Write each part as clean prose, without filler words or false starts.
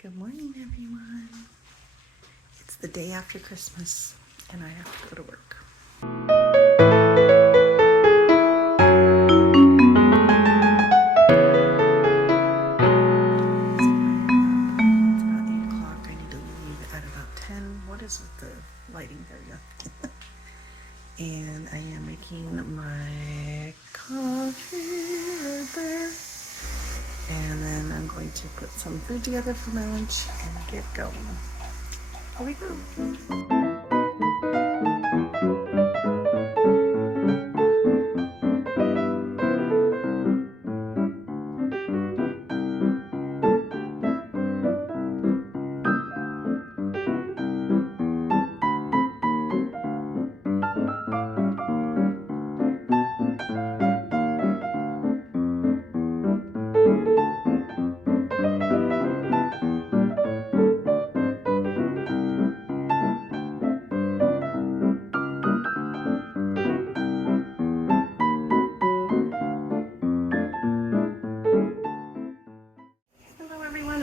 Good morning, everyone. It's the day after Christmas, and I have to go to work. So it's about 8 o'clock. I need to leave at about 10. What is with the lighting? There we go. And I am making my coffee right there. And then I'm going to put some food together for my lunch and get going. Here we go.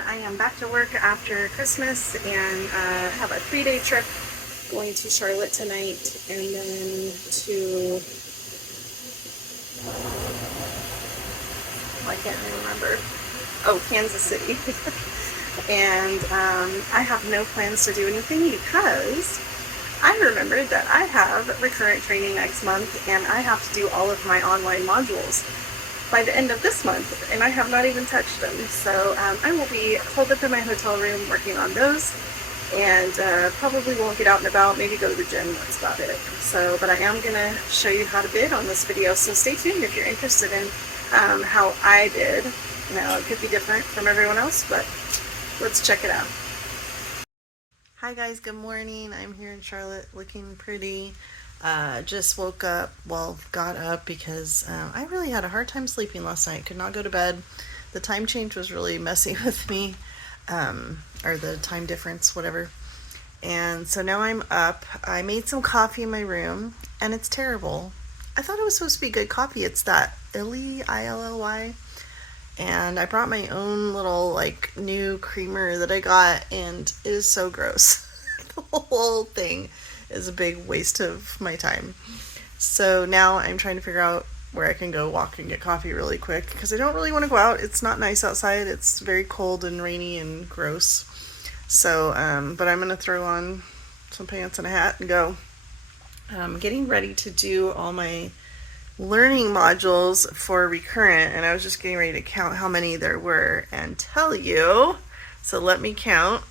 I am back to work after Christmas and have a 3-day trip going to Charlotte tonight and then to, I can't remember, Kansas City. And I have no plans to do anything because I remembered that I have recurrent training next month and I have to do all of my online modules by the end of this month, and I have not even touched them. So I will be holed up in my hotel room working on those, and probably won't get out and about, maybe go to the gym, that's about it. So, but I am going to show you how to bid on this video, so stay tuned if you're interested in how I bid. Now, it could be different from everyone else, but let's check it out. Hi guys, good morning. I'm here in Charlotte looking pretty. Just woke up, got up because I really had a hard time sleeping last night. Could not go to bed. The time change was really messy with me, or the time difference, whatever. And so now I'm up. I made some coffee in my room, and it's terrible. I thought it was supposed to be good coffee. It's that Illy, I-L-L-Y. And I brought my own little, new creamer that I got, and it is so gross. The whole thing is a big waste of my time. So now I'm trying to figure out where I can go walk and get coffee really quick because I don't really want to go out. It's not nice outside. It's very cold and rainy and gross. So, but I'm going to throw on some pants and a hat and go. I'm getting ready to do all my learning modules for recurrent, and I was just getting ready to count how many there were and tell you. So let me count.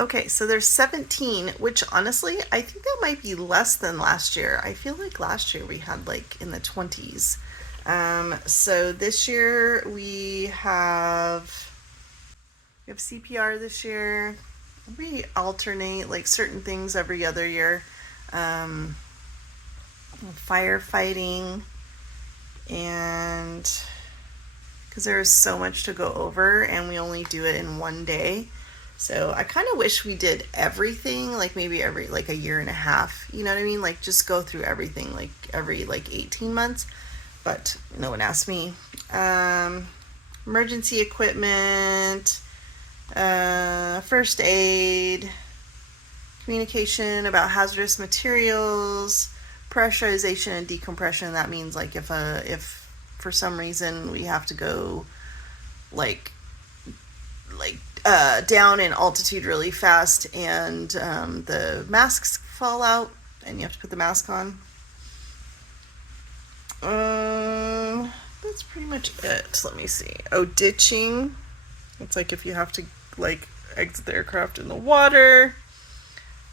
Okay, so there's 17, which honestly, I think that might be less than last year. I feel like last year we had in the 20s. So this year we have CPR this year. We alternate certain things every other year. Firefighting, and because there's so much to go over and we only do it in one day. So I kind of wish we did everything, maybe every a year and a half, you know what I mean? Just go through everything, every 18 months, but no one asked me. Emergency equipment, first aid, communication about hazardous materials, pressurization and decompression. That means if for some reason we have to go down in altitude really fast and the masks fall out and you have to put the mask on. That's pretty much it. Let me see. Ditching. It's if you have to exit the aircraft in the water.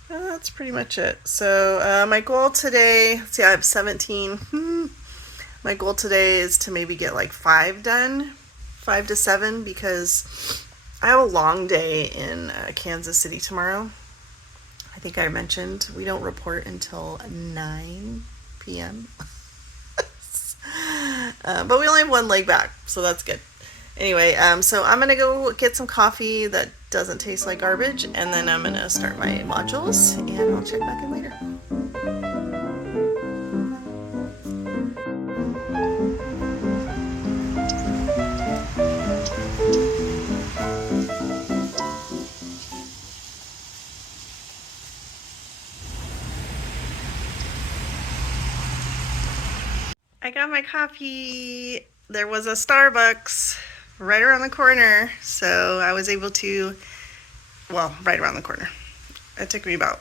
That's pretty much it. So my goal today, I have 17. My goal today is to maybe get 5 done, 5 to 7, because I have a long day in Kansas City tomorrow. I think I mentioned we don't report until 9 p.m. But we only have one leg back, so that's good. Anyway, so I'm going to go get some coffee that doesn't taste like garbage, and then I'm going to start my modules, and I'll check back in later. I got my coffee. There was a Starbucks right around the corner, so I was able to, well, right around the corner. It took me about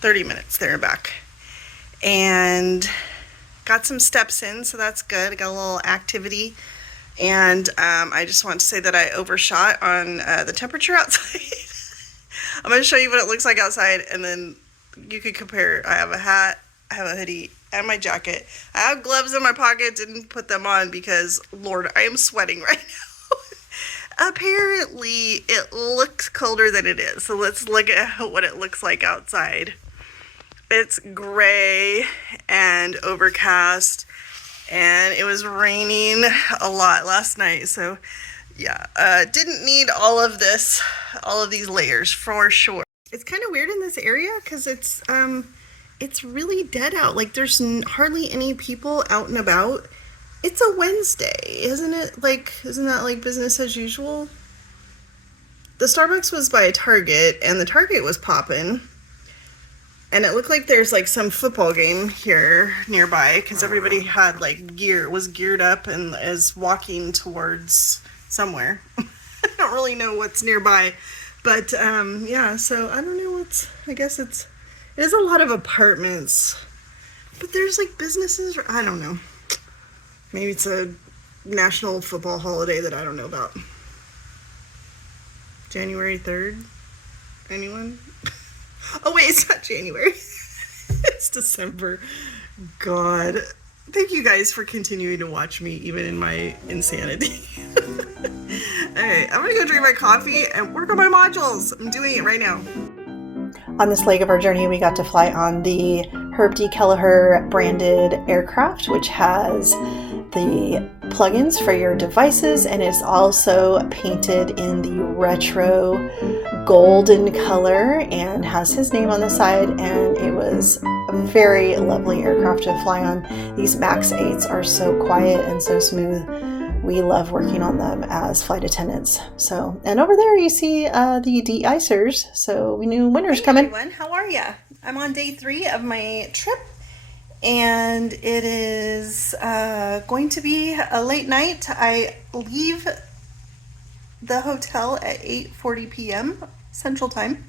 30 minutes there and back. And got some steps in, so that's good. I got a little activity. And I just want to say that I overshot on the temperature outside. I'm going to show you what it looks like outside, and then you could compare. I have a hat, I have a hoodie, and my jacket. I have gloves in my pocket, didn't put them on because, Lord, I am sweating right now. Apparently, it looks colder than it is. So let's look at what it looks like outside. It's gray and overcast, and it was raining a lot last night. So yeah, didn't need all of these layers for sure. It's kind of weird in this area because it's really dead out. Like there's hardly any people out and about. It's a Wednesday, isn't it? Like, isn't that like business as usual? The Starbucks was by a Target, and the Target was popping. And it looked like there's like some football game here nearby because everybody had like was geared up and is walking towards somewhere. I don't really know what's nearby, but yeah, so I don't know I guess it is a lot of apartments, but there's like businesses, I don't know. Maybe it's a national football holiday that I don't know about. January 3rd? Anyone? Oh wait, it's not January. It's December. God. Thank you guys for continuing to watch me even in my insanity. Alright, I'm gonna go drink my coffee and work on my modules. I'm doing it right now. On this leg of our journey, we got to fly on the Herb D. Kelleher branded aircraft, which has the plugins for your devices and is also painted in the retro golden color and has his name on the side, and it was a very lovely aircraft to fly on. These Max 8s are so quiet and so smooth. We love working on them as flight attendants. So, and over there you see the de-icers, so we knew winter's coming. Hey everyone, how are ya? I'm on day 3 of my trip, and it is going to be a late night. I leave the hotel at 8:40 p.m. Central Time,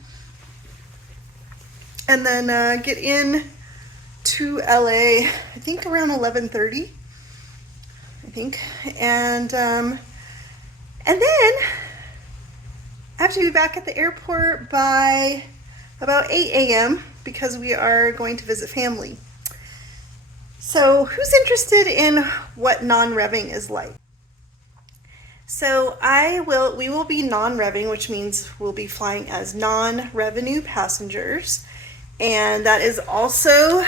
and then get in to LA, I think around 11:30. I think, and then I have to be back at the airport by about 8 a.m. because we are going to visit family. So who's interested in what non-revving is like? So we will be non-revving, which means we'll be flying as non-revenue passengers, and that is also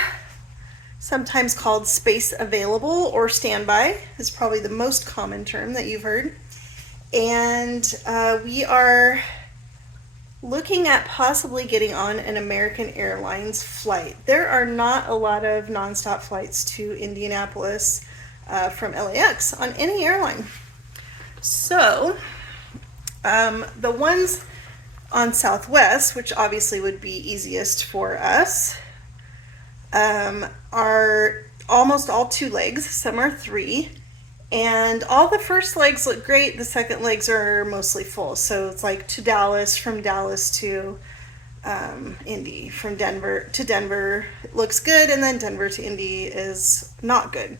sometimes called space available or standby is probably the most common term that you've heard. And we are looking at possibly getting on an American Airlines flight. There are not a lot of nonstop flights to Indianapolis from LAX on any airline. So the ones on Southwest, which obviously would be easiest for us, are almost all 2 legs, some are 3, and all the first legs look great, the second legs are mostly full. So it's like to Dallas, from Dallas to Indy, from Denver to Denver looks good, and then Denver to Indy is not good.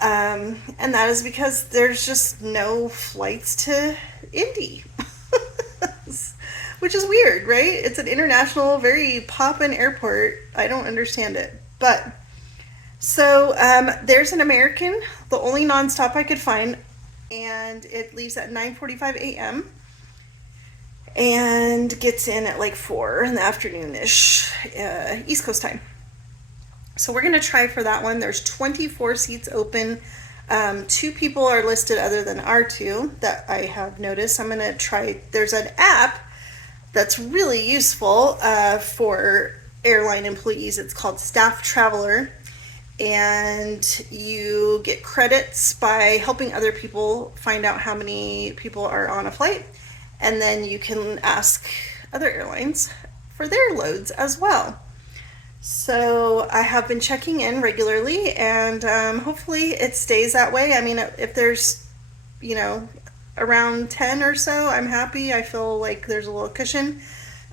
And that is because there's just no flights to Indy. Which is weird, right? It's an international, very poppin' airport. I don't understand it. But, so there's an American, the only nonstop I could find, and it leaves at 9:45 a.m. and gets in at like 4 in the afternoon-ish, East Coast time. So we're going to try for that one. There's 24 seats open. 2 people are listed other than our 2 that I have noticed. I'm going to try, there's an app that's really useful for airline employees. It's called Staff Traveler, and you get credits by helping other people find out how many people are on a flight, and then you can ask other airlines for their loads as well. So I have been checking in regularly, and hopefully it stays that way. I mean, if there's, you know, around 10 or so, I'm happy. I feel like there's a little cushion.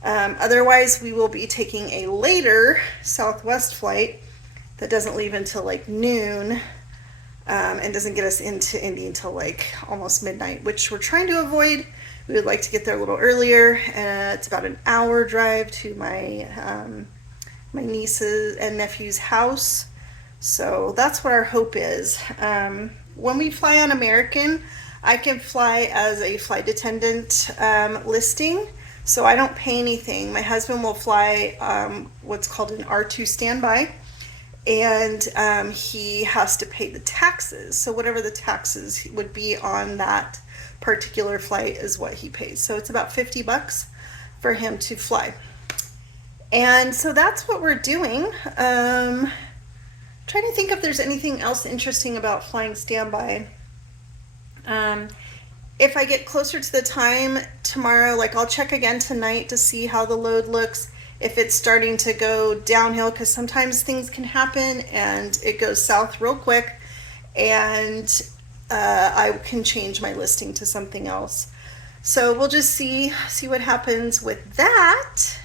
Otherwise, we will be taking a later Southwest flight that doesn't leave until like noon, and doesn't get us into Indy until like almost midnight, which we're trying to avoid. We would like to get there a little earlier. It's about an hour drive to my niece's and nephew's house. So that's what our hope is. When we fly on American, I can fly as a flight attendant listing, so I don't pay anything. My husband will fly what's called an R2 standby, and he has to pay the taxes. So whatever the taxes would be on that particular flight is what he pays. So it's about $50 for him to fly. And so that's what we're doing. Trying to think if there's anything else interesting about flying standby. If I get closer to the time tomorrow, like I'll check again tonight to see how the load looks, if it's starting to go downhill, because sometimes things can happen and it goes south real quick, and I can change my listing to something else. So we'll just see what happens with that.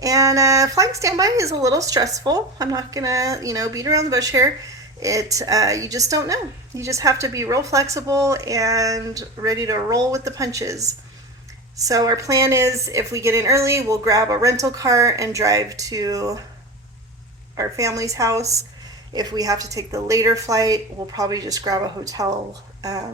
And flying standby is a little stressful. I'm not gonna, beat around the bush here. You just don't know. You just have to be real flexible and ready to roll with the punches. So our plan is, if we get in early, we'll grab a rental car and drive to our family's house. If we have to take the later flight, we'll probably just grab a hotel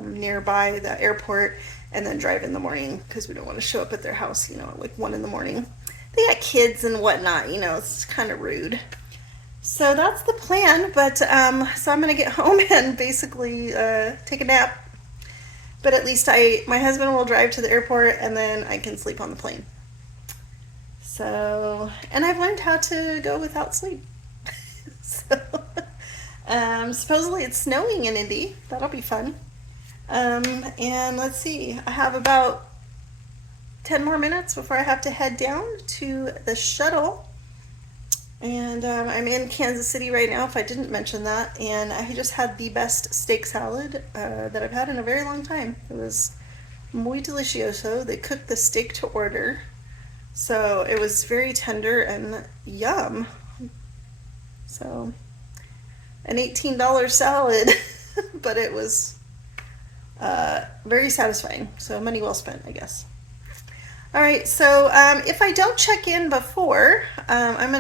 nearby the airport and then drive in the morning, because we don't want to show up at their house, at like 1 in the morning. They got kids and whatnot, it's kind of rude. So that's the plan, but so I'm gonna get home and basically take a nap. But at least my husband will drive to the airport, and then I can sleep on the plane. So, and I've learned how to go without sleep. So, supposedly it's snowing in Indy. That'll be fun. And let's see, I have about 10 more minutes before I have to head down to the shuttle. And I'm in Kansas City right now, if I didn't mention that, and I just had the best steak salad that I've had in a very long time. It was muy delicioso. They cooked the steak to order, so it was very tender and yum. So an $18 salad, but it was very satisfying, so money well spent, I guess. All right, so if I don't check in before, I'm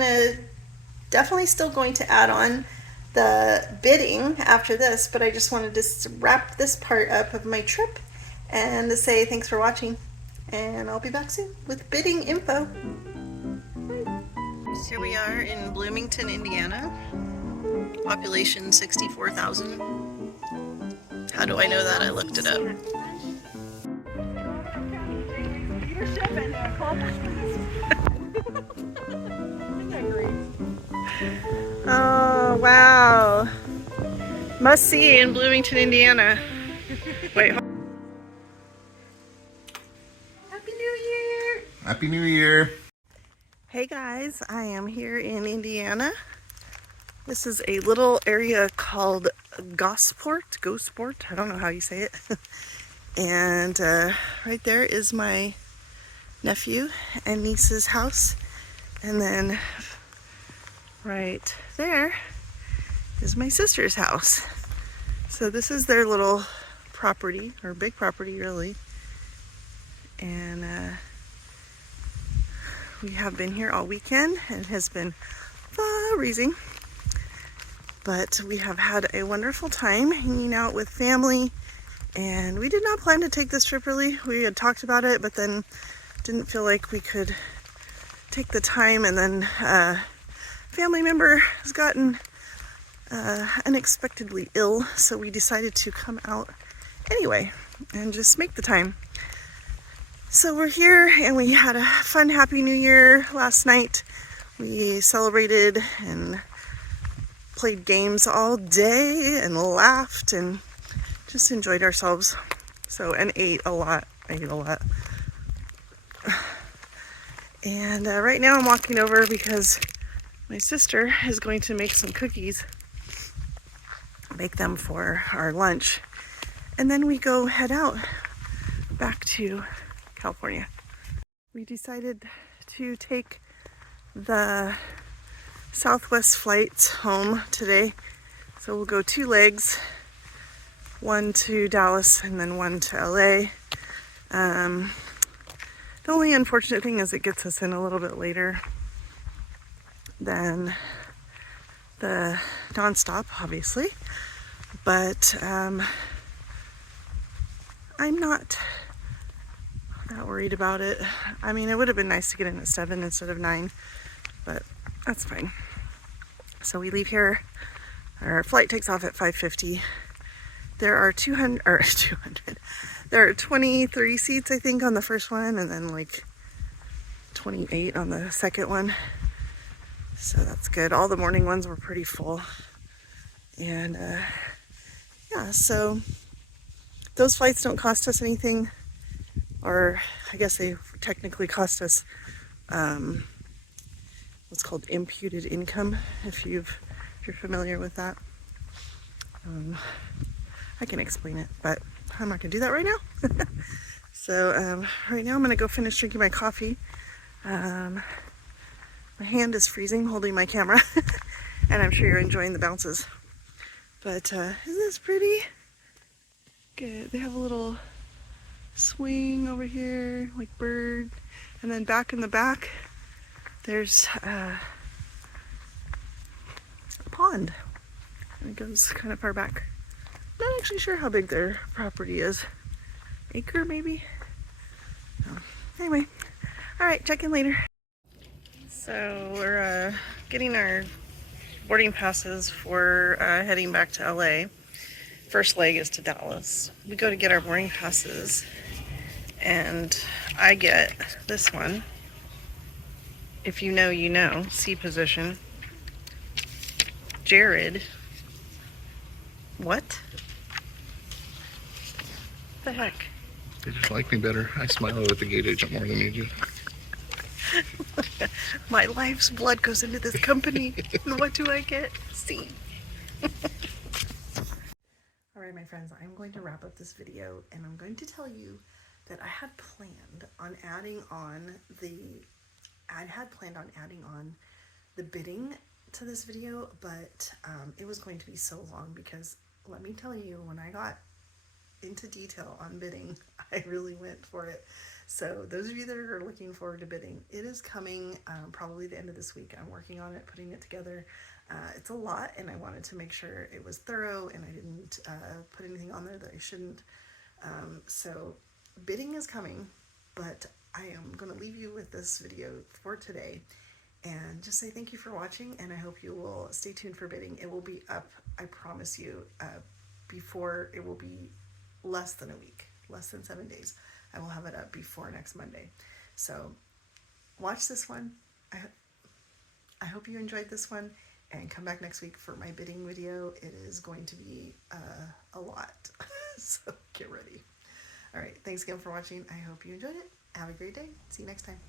definitely still going to add on the bidding after this, but I just wanted to wrap this part up of my trip and to say thanks for watching, and I'll be back soon with bidding info. Here we are in Bloomington, Indiana. Population 64,000. How do I know that? I looked it up. Oh, wow. Must see in Bloomington, Indiana. Wait. Happy New Year! Happy New Year! Hey guys, I am here in Indiana. This is a little area called Gosport, I don't know how you say it. And right there is my nephew and niece's house, and then right there is my sister's house. So this is their little property, or big property really, and we have been here all weekend, and it has been freezing, but we have had a wonderful time hanging out with family. And we did not plan to take this trip really. We had talked about it, but then didn't feel like we could take the time, and then a family member has gotten unexpectedly ill, so we decided to come out anyway and just make the time. So we're here, and we had a fun Happy New Year last night. We celebrated and played games all day and laughed and just enjoyed ourselves. So, and ate a lot. I ate a lot. And right now I'm walking over because My sister is going to make some cookies, make them for our lunch, and then we go head out back to California. We decided to take the Southwest flights home today. So we'll go 2 legs, one to Dallas and then one to LA. The only unfortunate thing is it gets us in a little bit later than the nonstop, obviously. But I'm not that worried about it. I mean, it would have been nice to get in at 7 instead of 9, but that's fine. So we leave here. Our flight takes off at 5:50. There are 200. There are 23 seats, I think, on the first one, and then like 28 on the second one. So that's good. All the morning ones were pretty full. And yeah, so those flights don't cost us anything, or I guess they technically cost us what's called imputed income, if you're familiar with that. I can explain it, but I'm not gonna do that right now. So right now I'm gonna go finish drinking my coffee. My hand is freezing holding my camera, and I'm sure you're enjoying the bounces. But isn't this pretty? Good. They have a little swing over here, like bird, and then back in the back there's a pond, and it goes kind of far back. Not actually sure how big their property is. Acre maybe? No. Anyway, all right, check in later. So we're getting our boarding passes for heading back to LA. First leg is to Dallas. We go to get our boarding passes, and I get this one. If you know, you know. C position. Jared. What? The heck? They just like me better. I smile at the gate agent more than you do. My life's blood goes into this company. And what do I get? C. Alright, my friends, I'm going to wrap up this video, and I'm going to tell you that I had planned on adding on the bidding to this video, but it was going to be so long because let me tell you, when I got into detail on bidding, I really went for it. So those of you that are looking forward to bidding, it is coming probably the end of this week. I'm working on it, putting it together. It's a lot, and I wanted to make sure it was thorough and I didn't put anything on there that I shouldn't. So bidding is coming, but I am going to leave you with this video for today and just say thank you for watching, and I hope you will stay tuned for bidding. It will be up, I promise you, before, it will be less than a week, less than 7 days. I will have it up before next Monday. So watch this one. I hope you enjoyed this one, and come back next week for my bidding video. It is going to be a lot, so get ready. All right, thanks again for watching. I hope you enjoyed it. Have a great day. See you next time.